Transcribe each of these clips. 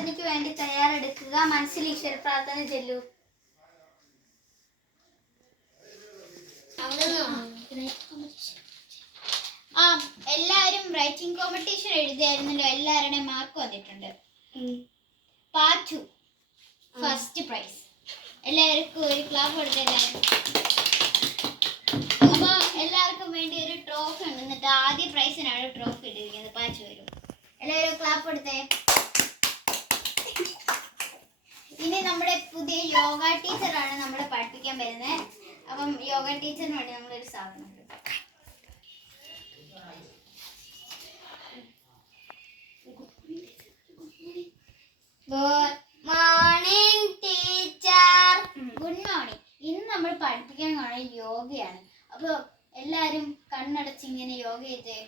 പ്രാർത്ഥനയ്ക്ക് വേണ്ടി തയ്യാറെടുക്കുക. മനസ്സിൽ ഈശ്വര പ്രാർത്ഥന ചൊല്ലൂ. എല്ലാവരും റൈറ്റിംഗ് കോമ്പറ്റീഷൻ എഴുതിയായിരുന്നല്ലോ. എല്ലാവരുടെയും മാർക്ക് വന്നിട്ടുണ്ട്. Part 2 first prize. എല്ലാവർക്കും ഒരു ക്ലാപ്പ് കൊടുത്തെല്ലാവരും. അപ്പോൾ എല്ലാവർക്കും വേണ്ടി ഒരു ട്രോഫി ഉണ്ട്. എന്നിട്ട് ആദ്യ പ്രൈസിനാണ് ട്രോഫി ഇട്ടിരിക്കുന്നത്. പാച്ചു വരും. എല്ലാവരും ക്ലാപ്പ് കൊടുത്തേ. ഇനി നമ്മുടെ പുതിയ യോഗ ടീച്ചറാണ് നമ്മളെ പഠിപ്പിക്കാൻ വരുന്നത്. അപ്പം യോഗ ടീച്ചറിന് വേണ്ടി നമ്മളൊരു സാധനം ഉണ്ട്. Good morning teacher. Good morning. ഇന്ന് നമ്മൾ പഠിപ്പിക്കാൻ കാണുന്ന യോഗയാണ്. അപ്പോൾ എല്ലാവരും കണ്ണടച്ച് ഇങ്ങനെ യോഗ ചെയ്തേ.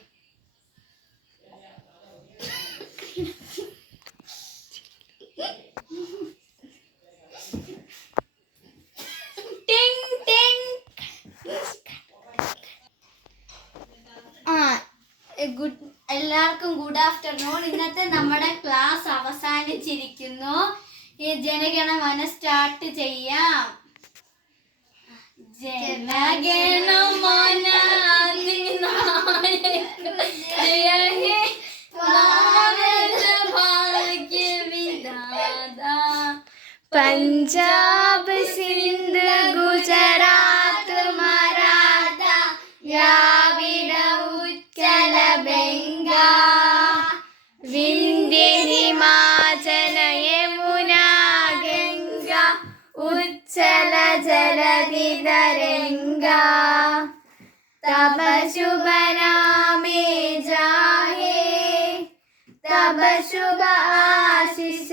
എല്ലാവർക്കും ഗുഡ് ആഫ്റ്റർനൂൺ. ഇന്നത്തെ നമ്മുടെ ക്ലാസ് അവസാനിച്ചിരിക്കുന്നു. ഈ ജനഗണമന സ്റ്റാർട്ട് ചെയ്യാം. ജനഗണമന പഞ്ചാബ് സിന്ധ് ഗുജറാത്ത് മറാഠ ദ്രാവിഡ ഉച്ചല ബംഗ വിന്ധ്യ ഹിമാചല യമുന ഗംഗ ഉച്ചല ജലധി തരംഗ തബ ശുഭ നാമേ ജാഹേ തബ ശുഭ ആശിഷ